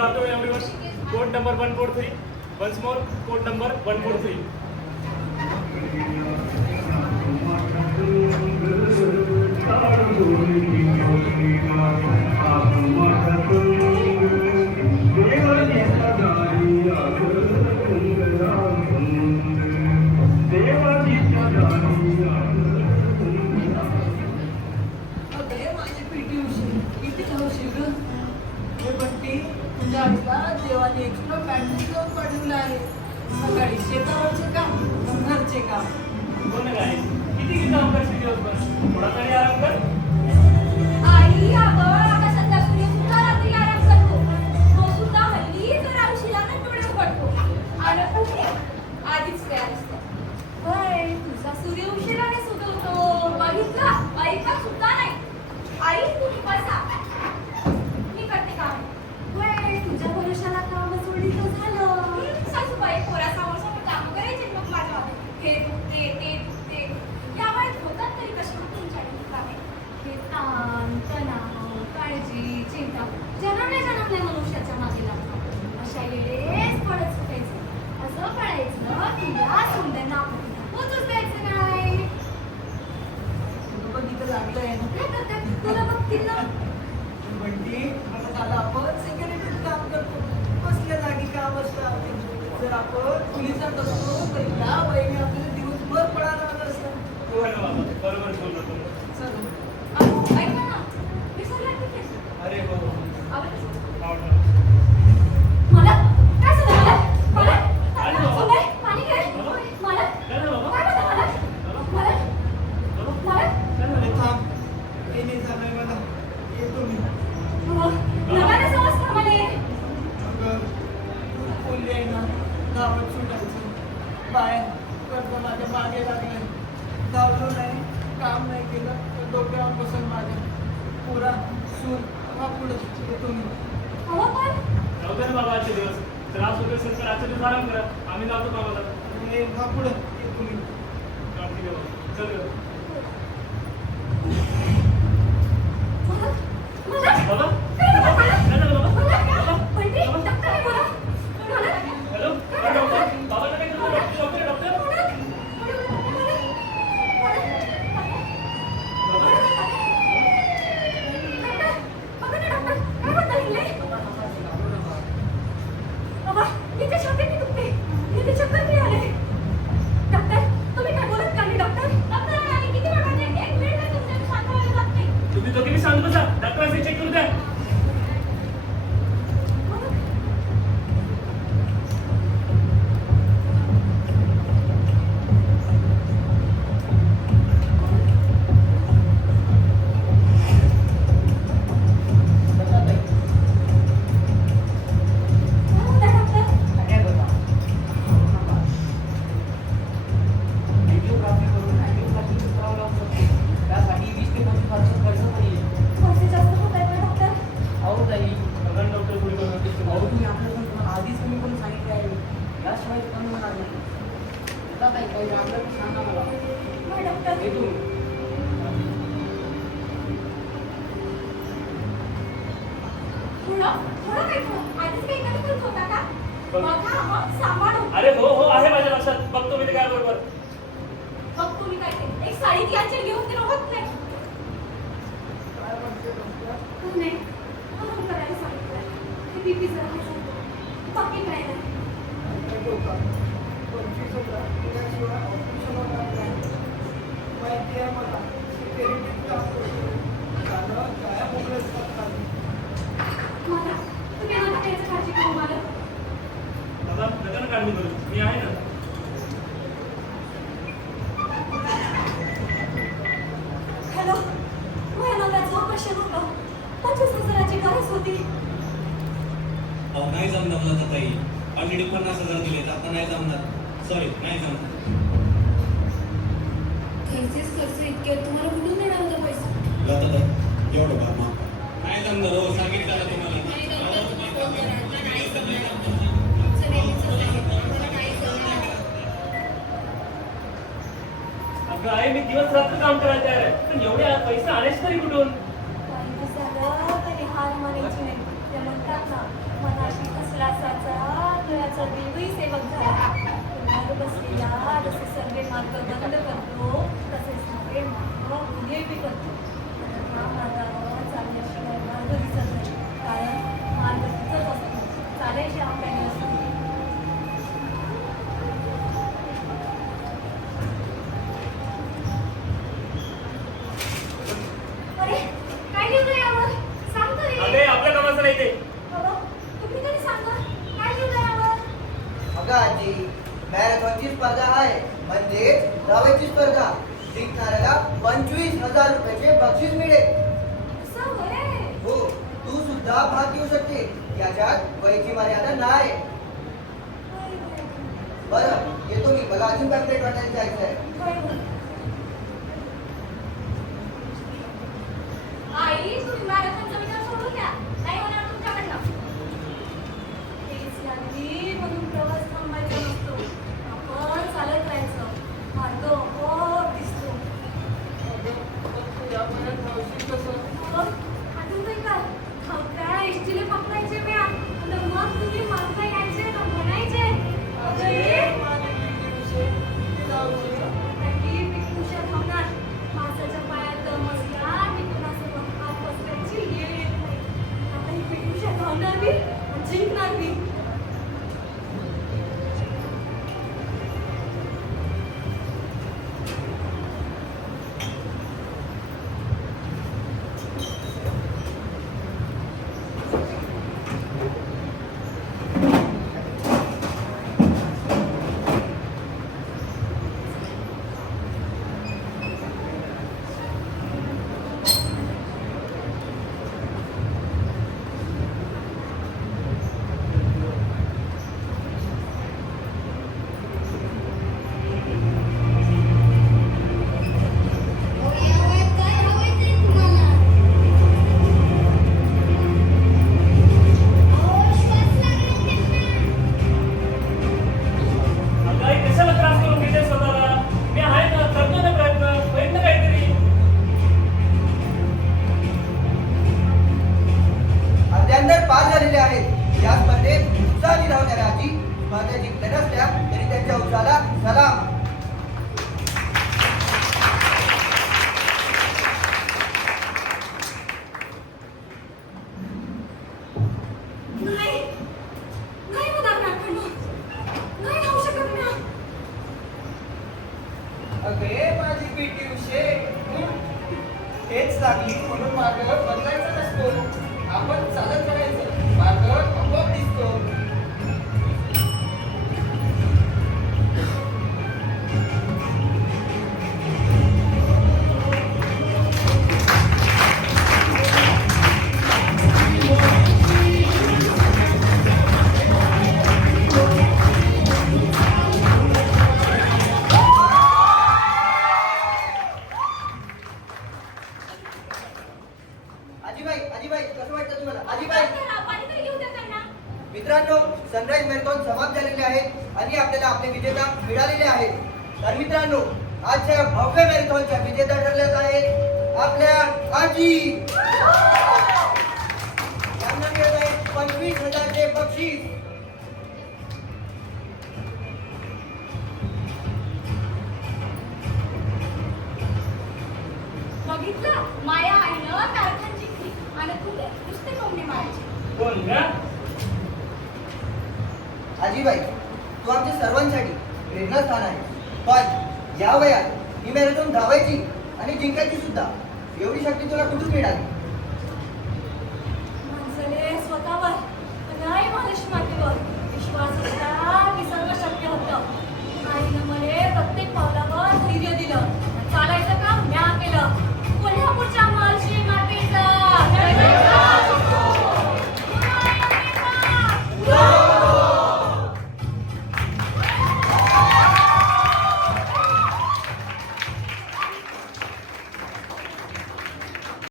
afternoon, everyone. Code number 143. Once more, code number 143. देवाने extra pant पडलेलं आहे. सकाळी शेतावरचे काम, घरचे काम. हो ना काय? किती काम करशील दिवसभर? थोडा तरी आराम कर. आई अगं आकाशातला सूर्य सुद्धा रात्री आराम करतो. तो सुद्धा हल्ली जर औशीला डोळ्यात पडतो. आणि कुठे आधीच तयार असतो. होय तुझा सूर्य उशिराने सुटतो. बघितला ऐका सुद्धा नाही. आई तुम्ही बसा. मी करते काम. होय तुझ्या भरोशाला काम सोडीचं झालं. सासूबाई पोरासमोर समोर काम करायचे मग माझ्या हे दुखते ते दुखते. या वयात होतात तरी कशी तुमच्याकडे कामे? हे ताण तणाव काळजी चिंता जन्मल्या मनुष्याच्या मागे लागतात. अशा वेळेस पडत सुटायचं. असं पडायचं तुला सुंदर पोचूच द्यायचं काय. बघितलं लागलंय ना. काय करतात तुला बघतील ना. बंटी आता काल आपण सिक्युरिटीत काम करतो. कसल्या जागी काम असतं. जर आपण पोलिसात असतो तर या वयाने आपल्याला दिवसभर पडायला लागलं असतं. हो ना बाबा, बरोबर बोलला तुम्ही. चल अहो ऐका ना विसरला की काय? अरे हो, आवडलं मला काय झालं मला सुनाई पाणी घे मला काय झालं बाबा? काय झालं मला अरे थांब. हे नाही झालंय मला. येतो मी. नव्याने समजतं मला. अगं तू बोलली आहे ना गावात सुटायचं. बाहेर कर्ज माझ्या मागे लागले. धावलो नाही काम नाही केलं तर डोक्यावर बसून माझ्या पुरा सूर हा पुढे येतो मी. अहो पण जाऊ दे ना बाबा आजचे दिवस. त्रास होत असेल तर आजचे दिवस आराम करा. आम्ही जातो कामाला. हे हा पुढे येतो मी. काळजी घे बाबा. चल ग. मला बाबा? काय झालं मला? काय झालं बाबा? बाबा? बंटी डॉक्टरने बोला. मला हॅलो? हा, डॉक्टर? बाबांना काय झालं? Doctor, doctor? तुम्ही दोघे मी सांगतो बसा. डॉक्टर असे चेक करू द्या. अरे हो हो आहे माझ्या लक्षात. बघतो मी ते काय बरोबर. मग तुम्ही काय ते एक साडी ती आजच्या घेऊन दिलं होत नाही. काय म्हणते डॉक्टर? नाही म्हणून करायला सांगितलं. ते बीपी जरा आहे सांगतो. बाकी काय नाही. माहिती आहे मला. सिक्युरिटीत काम करतो. काय मोकळेच करतात. मला तुम्ही मला त्याची काळजी करू मला. बाबा नका ना काळजी करू. मी आहे ना. हॅलो माझ्या नवऱ्याचं ऑपरेशन होतं. 25,000ची गरज होती. अहो नाही जमणार मला तर ताई. ऑलरेडी 50,000 दिले. आता नाही जमणार. सॉरी नाही जमणार. त्यांचेच खर्च इतके तुम्हाला कुठून देणार होता पैसा? जातात आहे. एवढं बार माफ. नाही जमणार हो. सांगितलं ना तुम्हाला. अगं आहे मी दिवस रात्र काम करायला तयार आहे. पण एवढे पैसे आलेच तरी कुठून? काही झालं तरी हार मानायची नाही. ते म्हणतात ना मनात मार्ग बंद करतो तसेच नवे मार्ग उघडे बी करतो. आणि हा मार्गावर चालल्याशिवाय मार्ग दिसत नाही, कारण मार्ग तिथंच असतो, चालायची आपल्याला असते. अरे काय लिहिलं यावर? सांग तरी. अरे आपल्या कामाचं नाही ते. बाबा, तुम्ही तरी सांगा काय लिहिलं यावर? अगं आजी, मॅरेथॉनची स्पर्धा आहे, म्हणजे धावायची स्पर्धा. जिंकणाऱ्याला 25,000 रुपयाचे बक्षीस मिळेल. असं होय. हो, तू सुद्धा भाग घेऊ शकते. याच्यात वयाची मर्यादा नाही. होय, होय. बरं, येतो मी. मला अजून पॅम्पलेट वाटायला जायचं आहे. होय, होय. आई, तुम्ही मॅरेथॉनचा विचार सोडून द्या. नाही होणार तुमच्याकडनं. तेच लागली म्हणून प्रवास थांबायचा नसतो. आपण चालत राहायचं. मार्ग आपोआप दिसतो. यापर्यंत धावशील कसं? मग आठवण नाही का? धावत्या एसटीने पकडायचे म्या. आणि मग तुम्ही मागता यायचे का म्हणायचे? अगं, माझे PT उषे, किती धावशील? काही पिकूशा धावणार. माणसाच्या पायात दम असला की कुणासोबत हात पसरायची वेळ येत नाही. आता ही पिकूशा धावणार बी आणि जिंकणार बी. अगं आई, कशाला त्रास करून घेते स्वतःला? मी आहे ना, करतो ना प्रयत्न. होईल ना काहीतरी. अर्ध्यांतर पार झालेले आहेत. या स्पर्धेत उत्साहाने धावणाऱ्या आजी स्पर्धा जिंकल्या नसल्या तरी त्यांच्या उत्साहाला सलाम. नाही, नाही होणार नाकडनं. नाही धावू शकत म्या. अगे माझी PT उषे, हेच लागली म्हणून मार्ग बदलायचा नसतो. आपण चालत राहायचं. मार्ग आपोआप दिसतो. आजीबाई, कसं वाटतं तुम्हाला? आजीबाई, पाणी तरी घेऊ द्या त्यांना. मित्रांनो, सनराइज मॅरेथॉन समाप्त झालेले आहेत आणि आपल्याला आपले विजेता मिळालेले आहेत. तर मित्रांनो, आजच्या भव्य मॅरेथॉनच्या विजेता ठरल्यात आहेत आपल्या आजी. त्यांना मिळत आहे 25,000चे बक्षीस. बघितलं, माया आईनं मॅरेथॉन जिंकली आणि तुम्ही नुसते टोमणे मारायचे. कोण का? आजीबाई, तू आमच्या सर्वांसाठी प्रेरणास्थान आहे. पण या वयात ही मॅरेथॉन धावायची आणि जिंकायची सुद्धा एवढी शक्ती तुला कुठून मिळाली? माणसाने स्वतःवर आणि आई महालक्ष्मी मातेवर विश्वास असला